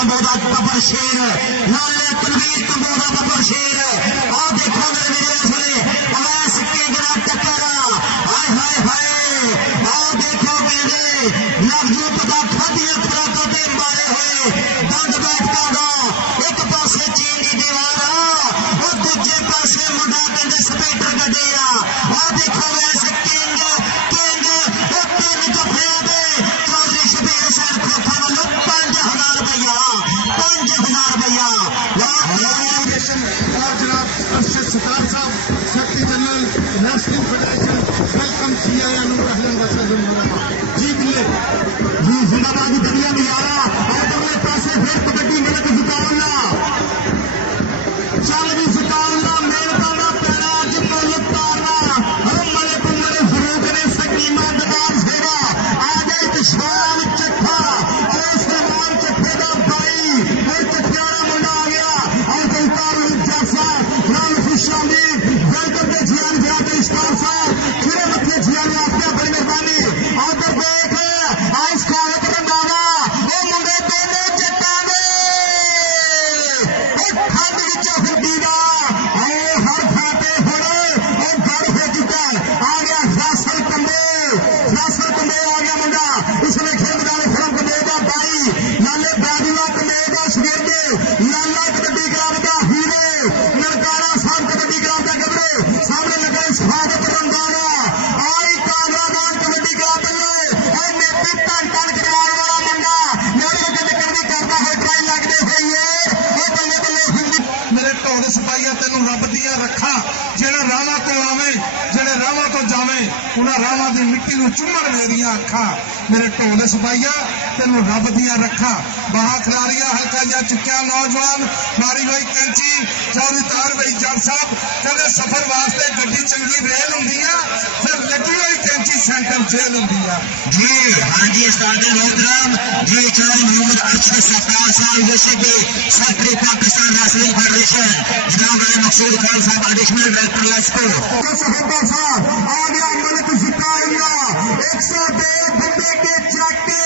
combo का बब्बर शेर नाले तनवीर कंबो का बब्बर शेर आ देखो मेरे वीरों से अवैस किंग ना टक्कर हाय हाय हाय आ देखो मेरे नवजू पता खादियां खुराकों के मारे हुए दंड बैठका दा एक पासे चीन की दीवार और दूजे पासे मुंडा कहते स्पीटर गड्डे आ देखो अवैस किंग किंग और तीन जफिया दे चौधरी शबीर हुसैन खोखा वालों 5000 रुपया 5000 रुपया जनाब अरशद सतार साहब secretary general national federation welcome CIN जी बिल्ले जी जिंदाबाद बढ़िया नजारा और दोनों पासे फिर कबड्डी मिलक जितावला चल भी जितावला मेहरबाना पैरा अज मुल तारना हम मले को मले फरूक ने सकीमा दबार सेवा आ गए इतशाम चट्ठा और इस्तेमाल चट्ठे का भाई और चट्टियारा मुंडा आ गया और गलतार जाफा राम खुशामी वेलकम के जियान फिरा इस्तार साहब खिरे मथे जियान आपने बड़ी मेहरबानी और देख आइस खावत रंगावा वो मुंडे दोनों जट्टा ने खंड विचों हड्डीदा हर खाते होने और गढ़ हो चुका आ गया फैसल कंबे आ गया मुंडा इसने खेल मैदान खड़म कंबे का भाई नाले बाजूला कंबे का शगिर्द लाला कबड्डी ग्राम का हीरे नरकारा साहब कबड्डी ग्राम का गबरे सामने लगा इस खावत रंगावा आई काबरादान कबड्डी ग्राम बल्ले और नेती टन टन कराने वाला मुंडा मेरे कदे कदे करता है ट्राई लगदे होइए ओ बल्ले बल्ले हिंदी मेरे ढोल सिपाहिया तेनों रब दिया रखा जेड़ा रावां तो आवे जेड़े रावां तो जावे उन्हां रावां दी मिट्टी नूं चुम्मण मेरियां अखां मेरे ढोल सिपाहिया तेनों रब दिया रखा बाहा खिलाड़िया हल्का जा चुक्या नौजवान मारी भाई कैंची चौधरी तार भाई जट साहब कहते सफर वास्ते गड्डी चंगी रेल होंदी फिर लगी हुई कैंची सेंटर जेल होंदी जी हाँ जी साडे मोहतरम जी चौधरी मोहम्मद अरशद सतार साहब जैसे कि सेक्रेटरी पाकिस्तान नेशनल फेडरेशन जनाब मकसूद खान साहब एडिशनल डायरेक्टर लेस्को साहब आ गया मलिक जिताउल्लाह 102 बंदे के चक्के